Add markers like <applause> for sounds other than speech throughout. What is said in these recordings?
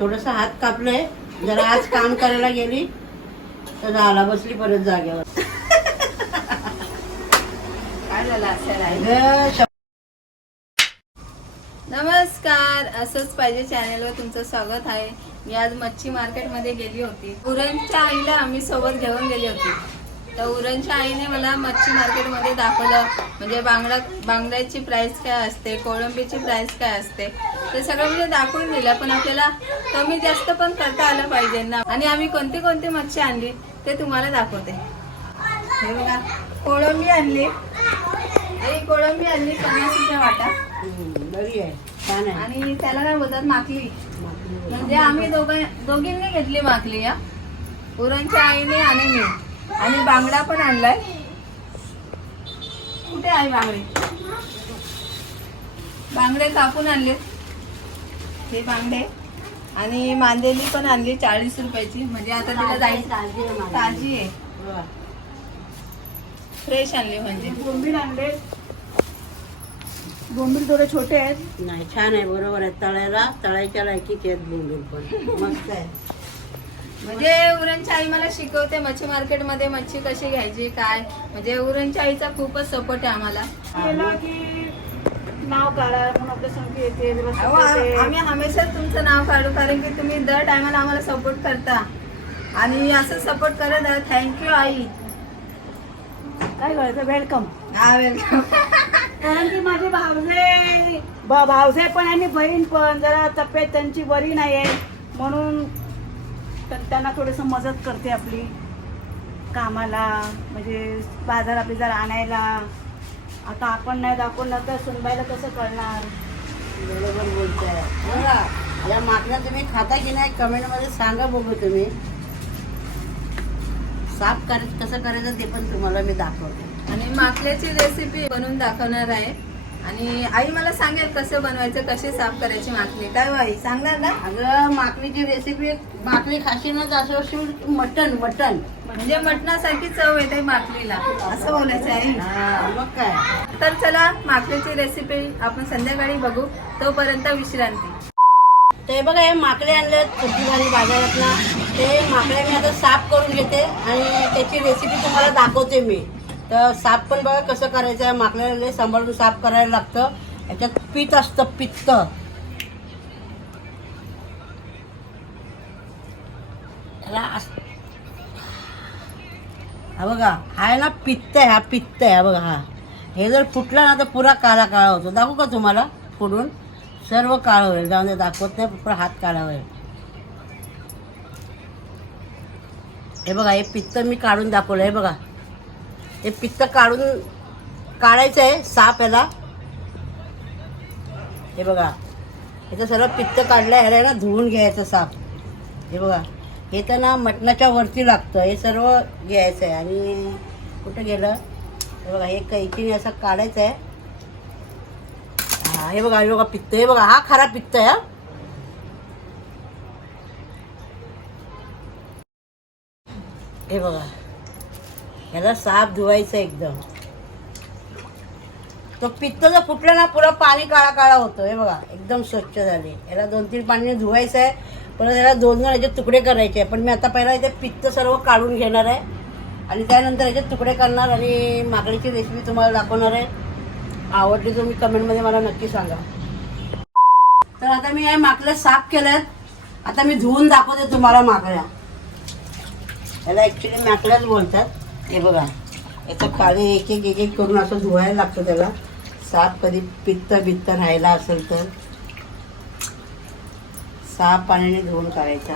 थोडस हात कापलंय. जरा आज काम करायला गेली तर झाला बसली परत जागेवर. नमस्कार असंच पाहिजे चॅनलवर तुमचं स्वागत आहे. मी आज मच्छी मार्केटमध्ये गेली होती. उरणच्या आईला आम्ही सोबत घेऊन गेली होती. तर उरणच्या आईने मला मच्छी मार्केटमध्ये दाखवलं. म्हणजे बांगडा बांगड्याची प्राइस काय असते कोळंबीची प्राइस काय असते? ते सगळं म्हणजे दाखवून दिलं पण आपल्याला कमी जास्त पण करता आलं पाहिजे ना. आणि आम्ही कोणती कोणती मच्छी आणली ते तुम्हाला दाखवते. हे बघा कोळंबी आणली. आणि कोळंबी आणली पन्नास रुपये वाटा. बरी आहे छान आहे आणि त्याला काय बोलतात माकली. म्हणजे आम्ही दोघं दोघींनी घेतली माकली या पुरणच्या आईने आणि मी आणि बांगडा पण आणलाय. कुठे आहे बांगडे? बांगडे कापून आणले हे बांगडे आणि मांदेली पण आणली चाळीस रुपयाची. म्हणजे आता तिला जायचं ताजी आहे. फ्रेश आणली म्हणजे. बोंबील आणले बोंबील थोडे छोटे आहेत. नाही छान आहे बरोबर आहे. तळायला तळायच्या लायकीचे आहेत बोंबील पण. मस्त आहे. म्हणजे उरणच्या आई मला शिकवते मच्छी मार्केटमध्ये मच्छी कशी घ्यायची काय? म्हणजे उरणच्या आईचा खूपच सपोर्ट आहे आम्हाला. नाव काढा म्हणून आपल्या संख्या येते अहो, येते. आम्ही हमेशा तुमचं नाव काढू कारण की तुम्ही दर टायमाला आम्हाला सपोर्ट करता. आणि असं सपोर्ट करत आहे थँक्यू आई. काय करायचं? वेलकम हा वेलकम कारण की माझे भावजे भा- भावजे पण आणि बहीण पण जरा तब्येत त्यांची बरी नाही आहे म्हणून तर त्यांना थोडंसं मदत करते आपली. कामाला म्हणजे बाजारात बिजार आणायला. आता आपण नाही दाखवलं तर सुनबाईला कसं करणार बरोबर बोलताय. बघा या मागण्या तुम्ही खाता की नाही कमेंटमध्ये सांगा बघू तुम्ही. साफ करायचं कसं करायचं ते पण तुम्हाला मी दाखवते. आणि माकल्याची रेसिपी बनवून दाखवणार आहे. आणि आई मला सांगेल कसं बनवायचं कशी साफ करायची माकली काय हो आई सांगणार ना? अगं माकलीची रेसिपी माकली खाशीनच असं असेल मटन मटन म्हणजे मटणासारखी चव येते माकलीला असं बोलायचं आहे. हा मग काय? तर चला माकड्याची रेसिपी आपण संध्याकाळी बघू. तोपर्यंत विश्रांती. ते बघा हे माकडे आणले भाजी बाजारातला ते माकडे मी आता साफ करून घेते आणि त्याची रेसिपी तुम्हाला दाखवते मी. तर साफ पण बघा कसं करायचं आहे. माकड्याला सांभाळून साफ करायला लागतं. याच्यात पीत असतं पित्त. अस- हा बघा हा आहे ना पित्त आहे हा पित्त आहे बघा हा. हे जर फुटलं ना तर पुरा काळा काळा होतो. दाखवू का तुम्हाला फोडून? सर्व काळं होईल. जाऊन दाखवत नाही पुरा हात काळा होईल. हे बघा हे पित्त मी काढून दाखवलं हे बघा. हे पित्त काढून काढायचं आहे साप याला. हे बघा. याचं सर्व पित्त काढलं ह्याला आहे ना धुवून घ्यायचं साप. हे बघा. हे तर ना मटणाच्या वरती लागतं हे सर्व घ्यायचं आहे. आणि कुठं गेलं? हे बघा हे कैचीने असं काढायचं आहे. हा हे बघा हे बघा पित्त हे बघा हा खरा पित्त आहे हा. हे बघा ह्याला साफ धुवायचं एकदम. तो पित्त जर फुटला ना पुरा पाणी काळा काळा होतो हे बघा एकदम स्वच्छ झाले. याला दोन तीन पाणी धुवायचं आहे परत याला दोन दोन याचे तुकडे करायचे पण मी आता पहिला इथे पित्त सर्व काढून घेणार आहे. आणि त्यानंतर याचे तुकडे करणार आणि माकडीची रेसिपी तुम्हाला दाखवणार आहे. आवडली तुम्ही कमेंटमध्ये मला नक्की सांगा. तर आता मी हे माकड्या साफ केल्यात आता मी धुवून दाखवते तुम्हाला माकड्या याला ॲक्च्युली माकड्याच बोलतात. हे बघा. याचं काळे एक एक एक एक करून असं धुवायला लागतं त्याला. साफ कधी पित्त बित्त राहिला असेल तर. साफ पाण्याने धुवून काढायचा.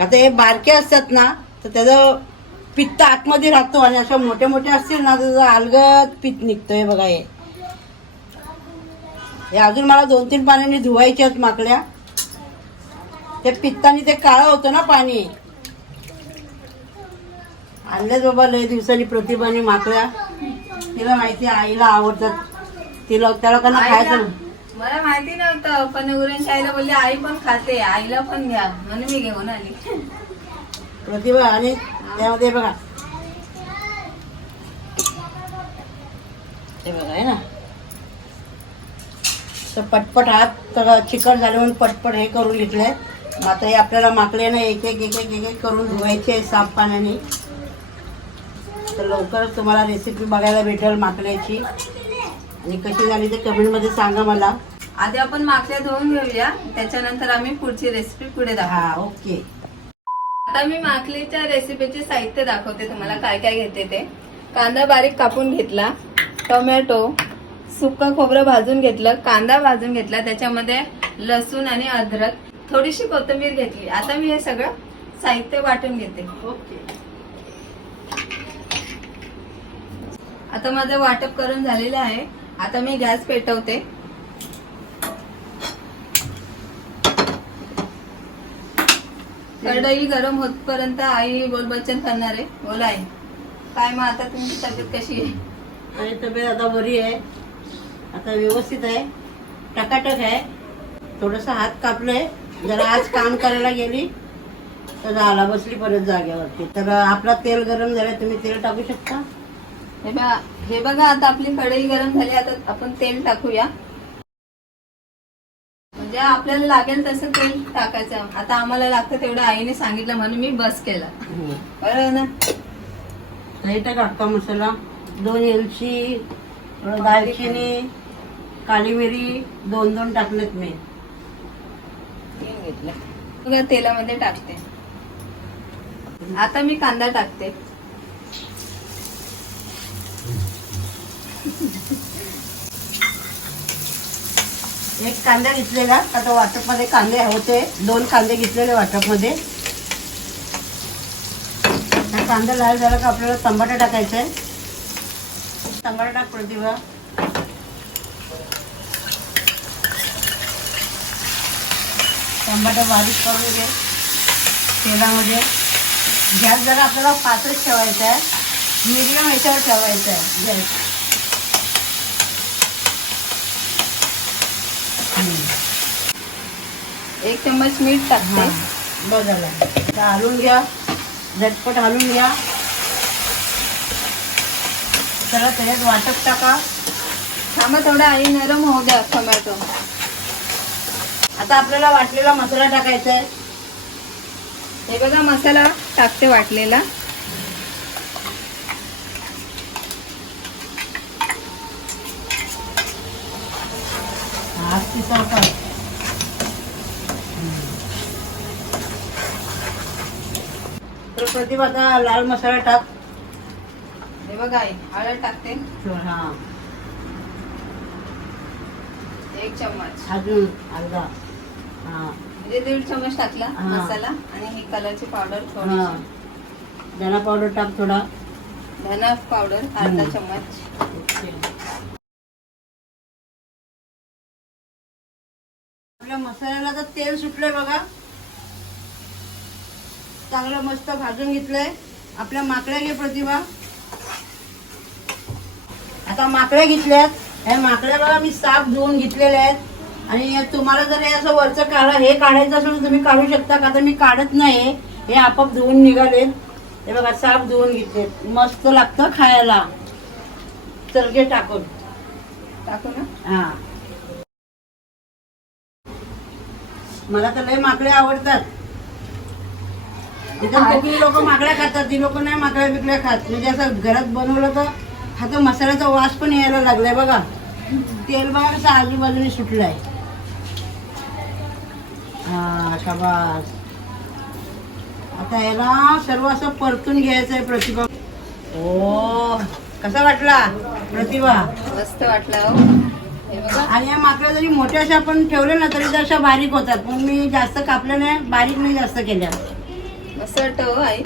आता हे बारके असतात ना तर त्याचं पित्त आतमध्ये राहतो आणि अशा मोठे मोठे असतील ना तर त्याचं अलगद पित्त निघतं हे बघा हे. हे अजून मला दोन तीन पाण्याने धुवायचे आहेत माकड्या. ते पित्ताने ते काळं होतं ना पाणी. आणल्याच बाबा लय दिवसांनी प्रतिभाने माकड्या. तिला माहिती आईला आवडतात. तिला त्या लोकांना आईला- खायचं मला माहिती नव्हतं. पण उरणच्या आईला बोलले आई पण खाते आईला पण घ्या म्हणून मी घेऊन आली. प्रतिभा आणि त्यामध्ये बघा. ते बघा आहे ना. तर पटपट हात तर चिकट झाले म्हणून पटपट हे करून घेतले मग आता हे आपल्याला माकल्यानं एक एक एक एक एक एक करून धुवायचे आहे साफ पाण्याने. तर लवकरच तुम्हाला रेसिपी बघायला भेटेल माकड्याची. आणि कशी झाली ते कमेंटमध्ये सांगा मला. आधी आपण माकल्या धुवून घेऊया. त्याच्यानंतर आम्ही पुढची रेसिपी पुढे दाखवू. हा ओके. आता मी माकलीच्या रेसिपीचे साहित्य दाखवते. तुम्हाला काय काय घेते ते. कांदा बारीक कापून घेतला. टोमॅटो सुक्का खोबरं भाजून घेतलं. कांदा भाजून घेतला. त्याच्यामध्ये लसूण आणि अद्रक. थोडीशी कोथिंबीर घेतली. आता मी हे सगळं साहित्य वाटून घेते. ओके. आता माझं वाटप करून झालेलं आहे. आता मी गॅस पेटवते. कढई गरम होतपर्यंत आई बोलबच्चन करणार आहे. बोला आई. काय मग आता तुमची तब्येत कशी आहे? आणि तब्येत आता बरी आहे. आता व्यवस्थित आहे. टकाटक आहे. थोडंसं हात कापलंय. जरा आज काम करायला गेली. तर झाला बसली परत जागेवरती. तर आपला तेल गरम झालं तुम्ही तेल टाकू शकता? हे बघा हे बघा आता आपली कढई गरम झाली आता आपण तेल टाकूया. म्हणजे आपल्याला लागेल तसं तेल टाकायचं. आता आम्हाला लागतं तेवढं आईने सांगितलं म्हणून मी बस केला. बरोबर ना? दही टाकता मसाला दोन एलची दालचिनी काळी मिरी दोन दोन टाकलेत मी. घेतलं बघा तेलामध्ये टाकते. आता मी कांदा टाकते. एक कांदा घेतलेला आता वाटपमध्ये कांदे होते. दोन कांदे घेतलेले वाटपमध्ये. हा कांदा लाल झाला का आपल्याला टमाटा टाकायचा आहे. टमाटा टाक प्रतिभा टमाटा बारीक करून घे तेलामध्ये. गॅस जरा आपल्याला पाचच ठेवायचा आहे. मिडियम याच्यावर ठेवायचा आहे. गॅस. एक चम्मच मीठ टाकते. बघायला आता हलवून घ्या. झटपट हलवून घ्या. चला त्याच्यात वाटप टाका. थांबा थोडा आई नरम होऊ द्या टोमॅटो. आता आपल्याला वाटलेला मसाला टाकायचा आहे. हे बघा मसाला टाकते वाटलेला. हा तिचा तर आता लाल मसाला टाक हे बघा आई हळद टाकते. हा. एक चम्मच. अजून अर्धा. हा. म्हणजे दीड चम्मच टाकला हा. मसाला आणि ही कलरची पावडर हा. थोडी धना पावडर टाक थोडा. धना पावडर अर्धा हम्म. चम्मच. आपल्या मसाल्याला तर तेल सुटलंय बघा. चांगलं मस्त भाजून घेतलंय. आपल्या माकड्या घे प्रतिभा. आता माकड्या घेतल्यात. ह्या माकड्या बघा मी साफ धुवून घेतलेल्या आहेत. आणि तुम्हाला जर हे असं वरचं काढा हे काढायचं असेल तर तुम्ही काढू शकता का तर मी काढत नाही. हे आपोआप धुवून निघालेत. हे बघा साफ धुवून घेतलेत. मस्त लागतं खायला. चलगे टाकून. टाकू ना? हा. मला तर लय माकडे आवडतात. इथं कोकणी लोक माकड्या खातात ती लोक नाही माकड्या बिकड्या खात. म्हणजे असं घरात बनवलं तर हा तो मसाल्याचा वास पण यायला लागलाय बघा. तेल बघा कसं आजूबाजूने सुटलाय. हा शाबास. आता याला सर्व असं परतून घ्यायचं आहे प्रतिभा. ओ कसा वाटला प्रतिभा? मस्त वाटला हो. आणि या माकड्या जरी मोठ्या अशा आपण ठेवल्या ना तरी त्या अशा बारीक होतात. पण मी जास्त कापल्या नाही बारीक नाही जास्त केल्या. मस्त वाटतं हो आई.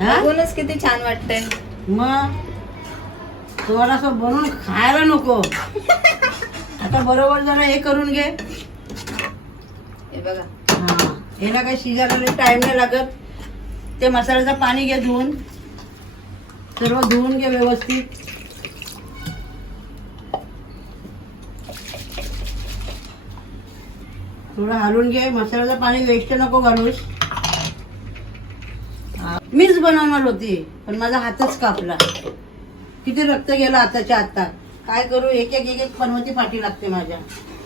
हा? बघूनच किती छान वाटतंय. मग तुम्हाला असं बनवून खायला नको. आता बरोबर जरा हे करून घे. हे बघा. हा. याला काही शिजायला टाइम नाही लागत. ते मसाल्याचं पाणी घे धुवून. सर्व धुवून घे व्यवस्थित. थोडं हलवून घे. मसाल्याचं पाणी वेस्ट नको घालूस. मीच बनवणार होती पण माझा हातच कापला. किती रक्त गेलं आताच्या आता काय करू एक एक एक एक पनवती पाठी लागते माझ्या.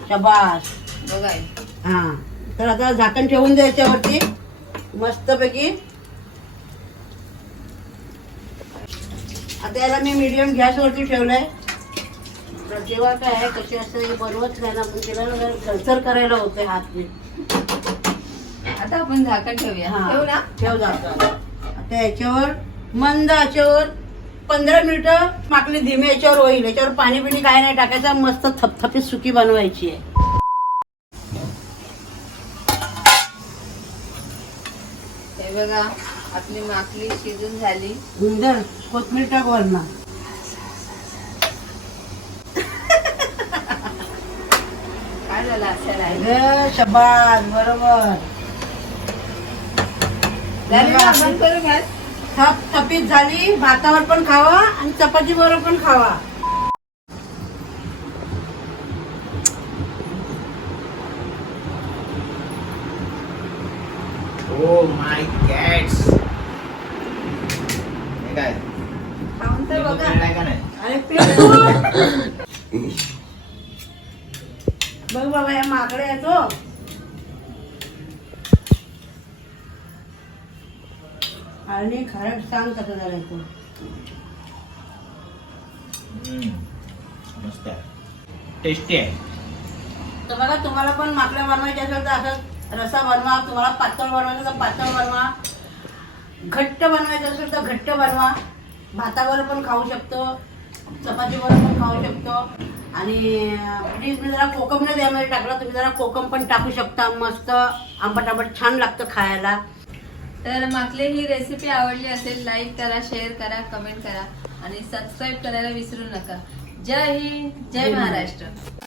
शबास. बघा. आई. हा. तर आता झाकण ठेवून द्यायच्यावरती मस्तपैकी. आता याला मी मीडियम गॅसवरती ठेवलंय. तर जेव्हा काय आहे कशी असते हे बनवत नाही ना पण तिला जरा घरचर करायला होते हात आता आपण झाकण ठेवूया. ठेवू ना? ठेव झाकण आता याच्यावर मंद याच्यावर पंधरा मिनिटं माकली धीमे याच्यावर होईल याच्यावर पाणी बिणी काय नाही टाकायचं मस्त थपथपीत सुकी बनवायची आहे. हे बघा आपली माकली शिजून झाली. सुंदर कोथमीर टाक वरना काय झालं अगं, शबास बरोबर. झाली ना बंद करू गॅस थप थपीत झाली भातावर पण खावा आणि चपाती बरोबर पण खावा. ओ माय गॅड्स हे काय? खाऊन तर बघा. का नाही? अरे <laughs> बघ बाबा या माकडे येतो आणि खरंच सांग कसं झालं तू मस्त टेस्टी आहे. तर बघा तुम्हाला पण माकड्या बनवायच्या असेल तर असं रसा बनवा तुम्हाला पातळ बनवायचं तर पातळ बनवा. घट्ट बनवायचं असेल तर घट्ट बनवा. भातावर पण खाऊ शकतो. चपातीवर पण खाऊ शकतो. आणि प्लीज मी जरा कोकम नाही त्यामध्ये टाकला तुम्ही जरा कोकम पण टाकू शकता. मस्त आंबट आंबट छान लागतं खायला. तर माकले ही रेसिपी आवडली असेल लाईक करा शेअर करा कमेंट करा. आणि सबस्क्राईब करायला विसरू नका. जय हिंद जय महाराष्ट्र.